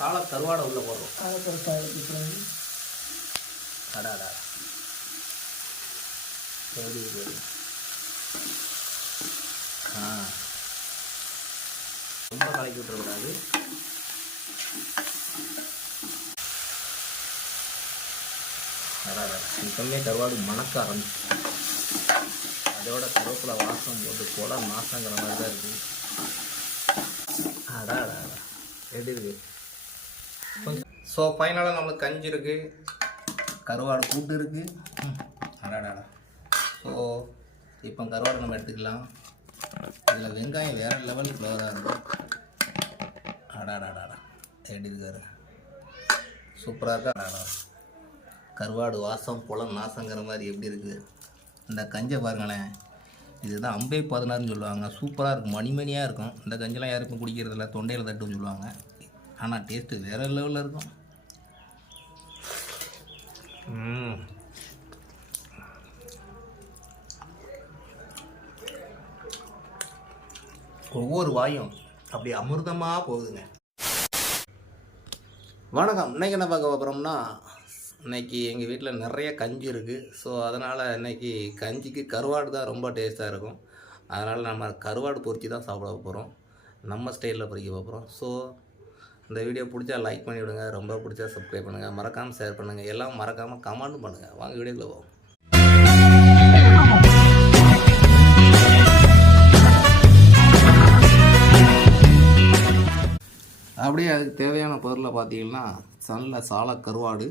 சாலை கருவாடை உள்ளே போடுறோம். அடா எப்படி இருக்கு? ரொம்ப கலக்கி விட்டுறக்கூடாது. இப்பவுமே கருவாடு மணக்க ஆரம்பிச்சு, அதோட கருவேப்பிலை வாசம் போட்டு குளம் நாசங்கிற மாதிரி தான் இருக்குது. எப்படி இருக்கு? ஸோ ஃபைனலாக நம்மளுக்கு கஞ்சி இருக்குது, கருவாடு கூட்டு இருக்குது. அடாடாடா. ஸோ இப்போ கருவாடு நம்ம எடுத்துக்கலாம். இதில் வெங்காயம் வேறு லெவல் ஃப்ளவராக இருக்கும். அடாடாடாடா எப்படி இருக்காரு? சூப்பராக இருக்கா? அடாடா கருவாடு வாசம் குளம் நாசங்கிற மாதிரி எப்படி இருக்குது? இந்த கஞ்சை பாருங்களேன், இதுதான் அம்பை 16ன்னு சொல்லுவாங்க. சூப்பராக இருக்கும், மணிமணியாக இருக்கும். இந்த கஞ்செல்லாம் யாருக்கும் குடிக்கிறதில்ல, தொண்டையில் தட்டுன்னு சொல்லுவாங்க. ஆனால் டேஸ்ட்டு வேறு லெவலில் இருக்கும். ஒவ்வொரு வாயும் அப்படி அமிர்தமாக போகுதுங்க. வணக்கம். இன்றைக்கி என்ன பார்க்க போகிறோம்னா, இன்றைக்கி எங்கள் வீட்டில் நிறைய கஞ்சி இருக்குது. ஸோ அதனால் இன்றைக்கி கஞ்சிக்கு கருவாடு தான் ரொம்ப டேஸ்ட்டாக இருக்கும். அதனால் நம்ம கருவாடு பொரித்து தான் சாப்பிட போகிறோம். நம்ம ஸ்டைலில் பொரிக்க போகிறோம். ஸோ இந்த வீடியோ பிடிச்சா லைக் பண்ணி விடுங்க, ரொம்ப பிடிச்சா சப்ஸ்கிரைப் பண்ணுங்கள், மறக்காமல் ஷேர் பண்ணுங்கள், எல்லாம் மறக்காமல் கமெண்ட் பண்ணுங்கள். வாங்க வீடியோக்குள்ள போவோம். அப்படியே அதுக்கு தேவையான பொருளை பார்த்தீங்கன்னா, நல்ல சாலை கருவாடு,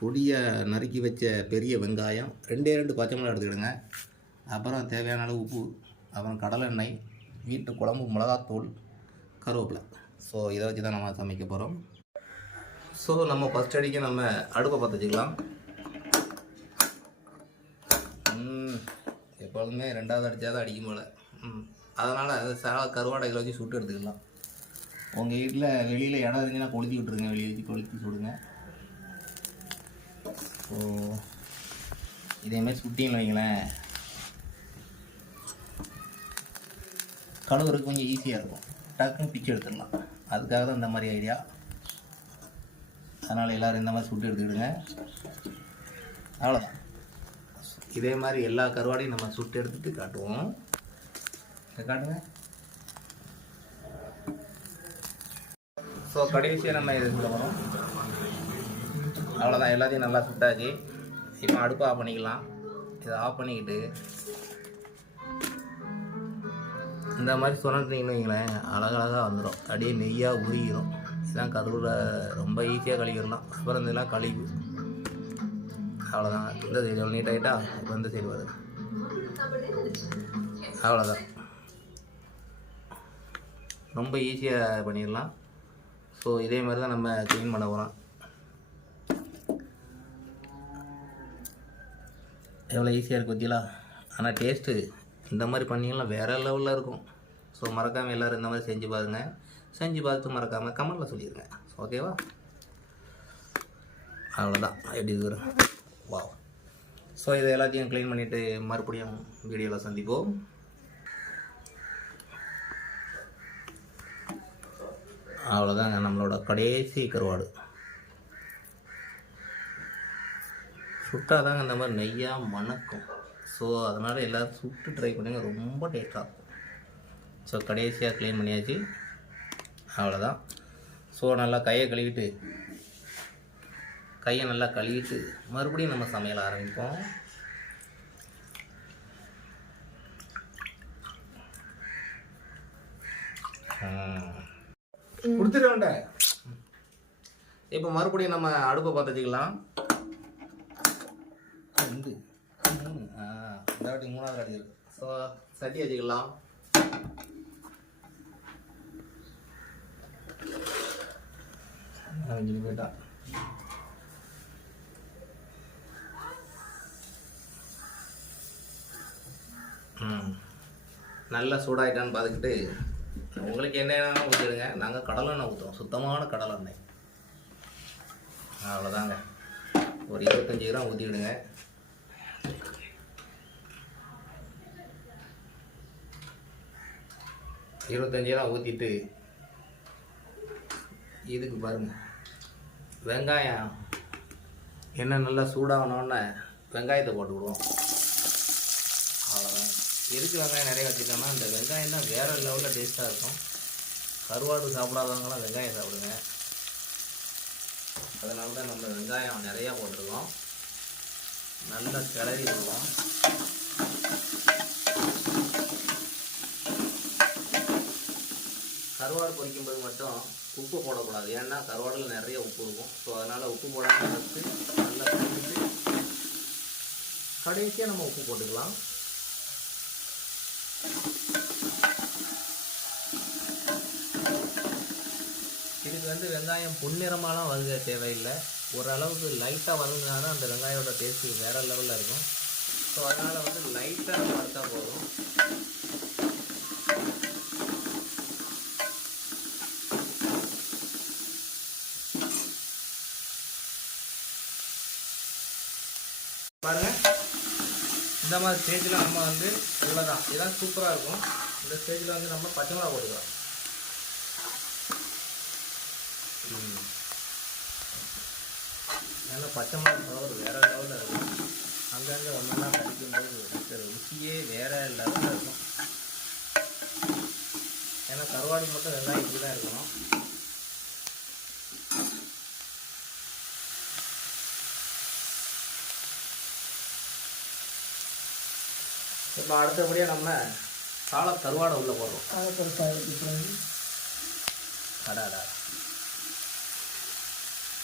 பொடியை நறுக்கி வச்ச பெரிய வெங்காயம், 2 பச்சை மிளகாய் எடுத்துக்கிடுங்க. அப்புறம் தேவையான அளவு உப்பு, அப்புறம் கடலெண்ணெய், வீட்டு குழம்பு மிளகாத்தூள், கருவேப்பிலை. ஸோ இதை வச்சு தான் நம்ம சமைக்க போகிறோம். ஸோ நம்ம ஃபஸ்ட் அடிக்க நம்ம அடுப்பை பற்ற வச்சுக்கலாம். எப்பொழுதுமே 2வது அடித்தா தான் அடிக்கும் போல். அதனால் அது கருவாடை இதில் வச்சு சுட்டு எடுத்துக்கலாம். உங்கள் வீட்டில் வெளியில் இடம் இருந்துச்சுன்னா கொளுத்தி விட்ருங்க, வெளியே வச்சு கொளுத்தி சுடுங்க. ஸோ இதேமாதிரி சுட்டின்னு வைங்களேன், கழுவுறதுக்கு கொஞ்சம் ஈஸியாக இருக்கும், டக்குன்னு பிச்சு எடுத்துடலாம். அதுக்காக தான் இந்த மாதிரி ஐடியா. அதனால் எல்லோரும் இந்த மாதிரி சுட்டு எடுத்துக்கிடுங்க. அவ்வளோதான். இதே மாதிரி எல்லா கருவாடையும் நம்ம சுட்டு எடுத்துகிட்டு காட்டுவோம். இதை காட்டுங்க. ஸோ கடைசியாக நம்ம இது போகிறோம். அவ்வளோதான், எல்லாத்தையும் நல்லா சுட்டாச்சு. இப்போ அடுப்பை ஆஃப் பண்ணிக்கலாம். இதை ஆஃப் பண்ணிக்கிட்டு இந்த மாதிரி சொன்னீங்கன்னு வைங்களேன், அழகழகாக வந்துடும், அப்படியே நெய்யாக உருகிடும். இதுதான் கருவில் ரொம்ப ஈஸியாக கழிக்கிறலாம். அப்புறம் இதெல்லாம் கழிவு. அவ்வளோதான். இந்த சைடு நீட் ஆகிட்டா இப்போ இந்த சைடு வருது. அவ்வளோதான், ரொம்ப ஈஸியாக பண்ணிடலாம். ஸோ இதே மாதிரி தான் நம்ம க்ளீன் பண்ண போகிறோம். எவ்வளோ ஈஸியாக இருக்குது பார்த்தீங்களா? ஆனால் டேஸ்ட்டு இந்த மாதிரி பண்ணிங்கன்னா வேறு லெவலில் இருக்கும். ஸோ மறக்காமல் எல்லோரும் இந்த மாதிரி செஞ்சு பாருங்கள். செஞ்சு பார்த்து மறக்காமல் கமெண்ட்டில் சொல்லிடுங்க. ஓகேவா? அவ்வளோதான். எப்படி வரும்? வா. ஸோ இதை எல்லாத்தையும் க்ளீன் பண்ணிவிட்டு மறுபடியும் வீடியோவில் சந்திப்போம். அவ்வளோதாங்க, நம்மளோட கடைசி கருவாடு. சுட்டால் தாங்க இந்த மாதிரி நெய்யாக மணக்கும். ஸோ அதனால் எல்லோரும் சுட்டு ட்ரை பண்ணுங்க, ரொம்ப டேஸ்ட்டாக இருக்கும். ஸோ கடைசியாக க்ளீன் பண்ணியாச்சு. அவ்வளோதான். ஸோ நல்லா கையை நல்லா கழுவிட்டு மறுபடியும் நம்ம சமையல் ஆரம்பிப்போம். கொடுத்துருவேன்ட. இப்போ மறுபடியும் நம்ம அடுப்பை பார்த்துக்கலாம். இந்த வாட்டி 3வது அடி இருக்கு. ஸோ சட்டி வச்சுக்கலாம். போயிட்டா நல்லா சூடாயிட்டான்னு பார்த்துக்கிட்டு உங்களுக்கு என்ன ஊற்றிடுங்க. நாங்கள் கடலெண்ணெய் ஊற்றுவோம், சுத்தமான கடலெண்ணெய். அவ்வளோதாங்க, ஒரு 25 கிராம் ஊற்றிக்கிடுங்க. ஊற்றிட்டு இதுக்கு பாருங்கள், வெங்காயம் எண்ணெய் நல்லா சூடாகணுன்னே வெங்காயத்தை போட்டுவிடுவோம். அவ்வளோதான். எதுக்கு வெங்காயம் நிறைய வச்சுட்டோம்னா இந்த வெங்காயம் தான் வேறு லெவலில் டேஸ்ட்டாக இருக்கும். கருவாடு சாப்பிடாதவங்களாம் வெங்காயம் சாப்பிடுங்க. அதனால தான் நம்ம வெங்காயம் நிறையா போட்டுருக்கோம். நல்லா கிளறி விடுவோம். கருவாடு பொரிக்கும்போது மட்டும் உப்பு போடக்கூடாது, ஏன்னா கருவாடில் நிறைய உப்பு இருக்கும். ஸோ அதனால் உப்பு போடாமல் வச்சு நல்லா கிண்டிட்டு கடைசியாக நம்ம உப்பு போட்டுக்கலாம். இதுக்கு வந்து வெங்காயம் பொன்னிறமாலாம் வதங்க தேவையில்லை. ஓரளவுக்கு லைட்டாக வதங்கினா தான் அந்த வெங்காயோட டேஸ்ட்டு வேறு லெவலில் இருக்கும். ஸோ அதனால் வந்து லைட்டாக வறுத்தா போதும். பாருங்கள், இந்த மாதிரி ஸ்டேஜில் நம்ம வந்து இவ்வளோதான், இதெல்லாம் சூப்பராக இருக்கும். இந்த ஸ்டேஜில் வந்து நம்ம பச்சை மிளகா போட்டுக்கலாம். ஏன்னா பச்சை மிளகா ஃப்ளவர் வேறு லெவலில் இருக்கும். அங்கங்கே ஒன்றா கடிக்கும்போது இருக்கிற ருசியே வேறு லெவலில் இருக்கும். ஏன்னா கருவாடு மட்டும் வெங்காயம் இப்படி தான் இருக்கணும். இப்போ அடுத்தபடியாக நம்ம சால கருவாடை உள்ளே போடுறோம். அடாடா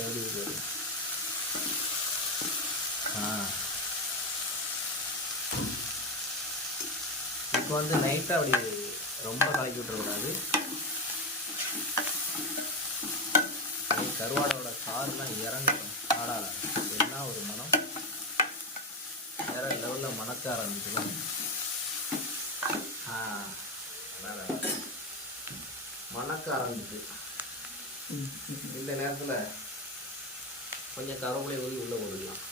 எப்படி இருக்கு. இப்போ வந்து நைட்டாக அப்படி ரொம்ப கலக்கி விட்டுறக்கூடாது. கருவாடோட சாறுலாம் இறங்கணும். ஆடாட என்ன ஒரு மனம், வேற லெவலில் மணக்க ஆரம்பிச்சுதான். மணக்க ஆரம்பிச்சு இந்த நேரத்தில் கொஞ்சம் கருவேப்பிலை ஊதி உள்ளே போட்டுக்கலாம்.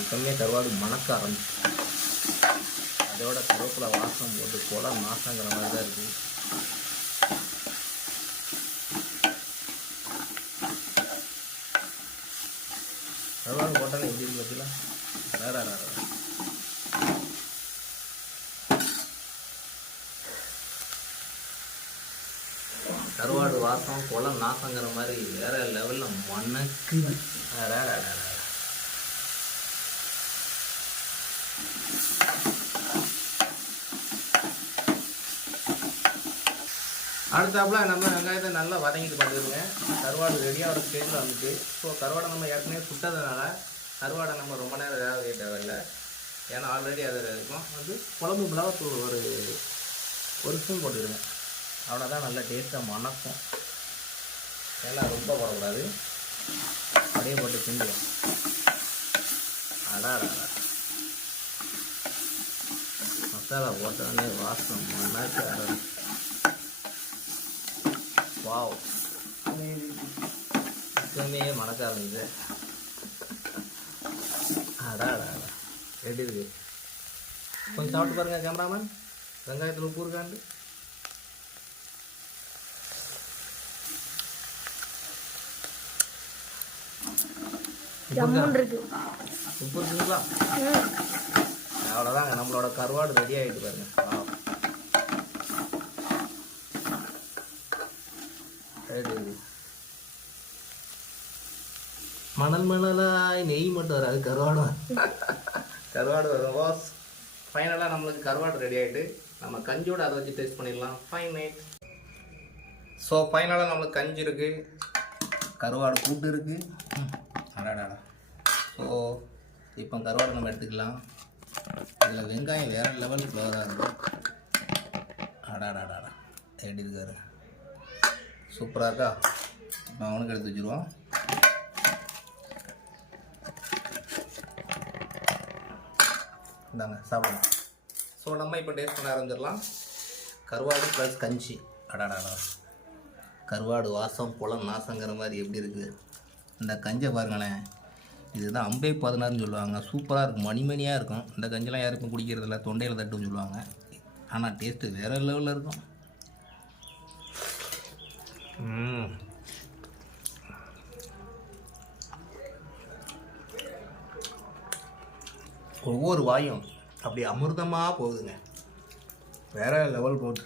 இப்போமே கருவாடு மணக்க ஆரம்பிச்சு, அதோட கருவேப்பிலை வாசம் போட்டு கொலை நாசங்கிற மாதிரி தான் இருக்குது. கருவாடு போட்டாலும் எப்படி இருக்கு பார்த்தீங்களா? கருவாடு வாசம் கொலை நாசங்கிற மாதிரி வேற லெவலில் மணக்கு. அடுத்தாப்புல நம்ம வெங்காயத்தை நல்லா வதங்கிட்டு பார்த்துருங்க. கருவாடு ரெடியாக ஒரு ஸ்டேஜில் வந்துட்டு. ஸோ கருவாடை நம்ம ஏற்கனவே சுட்டதுனால கருவாடை நம்ம ரொம்ப நேரம் வேக வைக்க தேவையில்லை. ஏன்னா ஆல்ரெடி அதில் இருக்கும். வந்து குழம்பு மிளகாத்தூள் ஒரு ஸ்பூன் போட்டுருங்க. அவ்வளோதான், நல்லா டேஸ்ட்டாக மணக்கும். ஏன்னா ரொம்ப போடக்கூடாது, அப்படியே போட்டு கிண்டுவோம். அடாடா மசாலா போட்டோடனே வாசம் மணக்க ஆரம்பிச்சு. வாவ், எப்பவுமே மணக்க ஆரம்பிச்சு. அடாடா எப்படி இருக்கு? கொஞ்சம் சாப்பிட்டு பாருங்க கேமராமேன், வெங்காயத்தில் உப்பு இருக்காண்டு. உப்பு இருக்குங்களா? அவ்வளோதாங்க, நம்மளோட கருவாடு ரெடி ஆகிட்டு பாருங்க. மணல் மணலாய் நெய் மட்டும் வராது, கருவாடு வரும் வாஸ். ஃபைனலாக நம்மளுக்கு கருவாடு ரெடி ஆகிட்டு நம்ம கஞ்சியோடு அதை வச்சு டேஸ்ட் பண்ணிடலாம். Fine night. ஸோ ஃபைனலாக நம்மளுக்கு கஞ்சி இருக்குது, கருவாடு கூட்டு இருக்குது. அடாடாடா. ஸோ இப்போ கருவாடு நம்ம எடுத்துக்கலாம். இதில் வெங்காயம் வேறு லெவல் ஃப்ளவராக இருக்கும். அடாடாடாடா எப்படி இருக்காரு, சூப்பராக இருக்கா? இப்போ அவனுக்கு எடுத்து வச்சுருவோம். இந்தாங்க சாப்பிடுங்க. ஸோ நம்ம இப்போ டேஸ்ட் பண்ண ஆரம்பிச்சிடலாம். கருவாடு ப்ளஸ் கஞ்சி. அடாடாடா, கருவாடு வாசம் குளம் நாசங்கிற மாதிரி எப்படி இருக்குது. இந்த கஞ்சை பாருங்களேன், இதுதான் அம்பை 16ன்னு சொல்லுவாங்க. சூப்பராக இருக்கும், மணிமணியாக இருக்கும். இந்த கஞ்செலாம் யாருக்கும் குடிக்கிறதில்ல, தொண்டையில் தட்டுன்னு சொல்லுவாங்க. ஆனால் டேஸ்ட்டு வேறு லெவலில் இருக்கும். ஒவ்வொரு வாயும் அப்படி அமிர்தமாக போகுதுங்க, வேறு லெவல் போட்டு.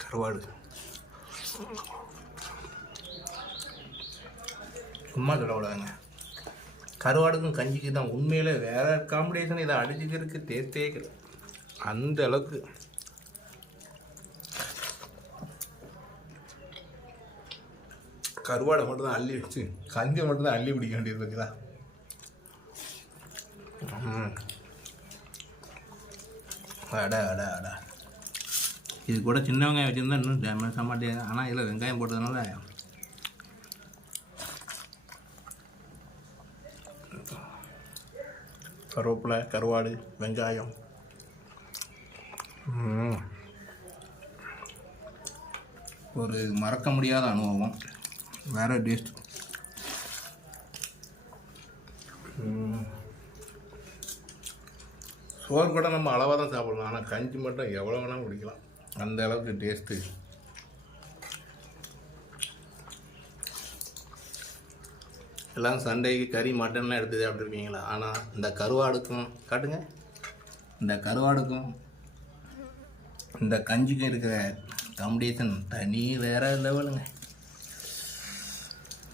கருவாடு சும்மா சொல்லக்கூடாதுங்க. கருவாடுக்கும் கஞ்சிக்கு தான் உண்மையிலே வேறு காம்பினேஷன். இதை அடிச்சுக்கிறதுக்கு டேஸ்ட்டே கிடையாது அந்த அளவுக்கு. கருவாடை மட்டும்தான் அள்ளி வச்சு கஞ்சி மட்டும்தான் அள்ளி பிடிக்க வேண்டியது இருக்குதா. அடா அடா அடா. இது கூட சின்ன வெங்காயம் வச்சுருந்தா இன்னும் சமாட்டே. ஆனால் இதில் வெங்காயம் போட்டதுனால கருவேப்பிலை, கருவாடு, வெங்காயம், ஒரு மறக்க முடியாத அனுபவம், வேறு டேஸ்ட். சோறு கூட நம்ம அளவாக தான் சாப்பிடலாம், ஆனால் கஞ்சி மட்டும் எவ்வளோ வேணாலும் குடிக்கலாம், அந்த அளவுக்கு டேஸ்ட்டு. எல்லாம் சண்டைக்கு கறி மட்டன்லாம் எடுத்து சாப்பிட்ருக்கீங்களா? ஆனால் இந்த கருவாடுக்கும் காட்டுங்க, இந்த கருவாடுக்கும் இந்த கஞ்சிக்கும் இருக்கிற காம்படிஷன் தனி வேறு லெவலுங்க.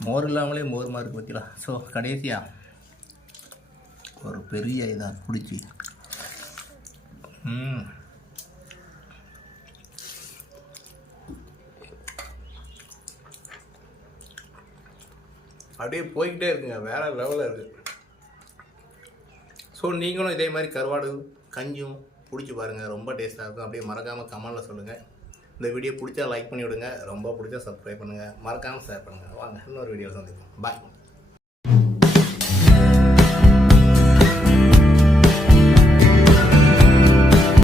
மோர் இல்லாமலே மோர் மாதிரி பற்றிலாம். ஸோ கடைசியாக ஒரு பெரிய இதாக பிடிச்சி அப்படியே போய்கிட்டே இருக்குங்க, வேறு லெவலில் இருக்குது. ஸோ நீங்களும் இதே மாதிரி கருவாடு கஞ்சும் பிடிச்சி பாருங்கள், ரொம்ப டேஸ்ட்டாக இருக்கும். அப்படியே மறக்காமல் கமெண்டில் சொல்லுங்கள். இந்த வீடியோ பிடிச்சா லைக் பண்ணி விடுங்க, ரொம்ப பிடிச்சா சப்ஸ்கிரைப் பண்ணுங்கள், மறக்காமல் ஷேர் பண்ணுங்கள். வாங்க இன்னொரு வீடியோ சந்திப்போம். பாய்.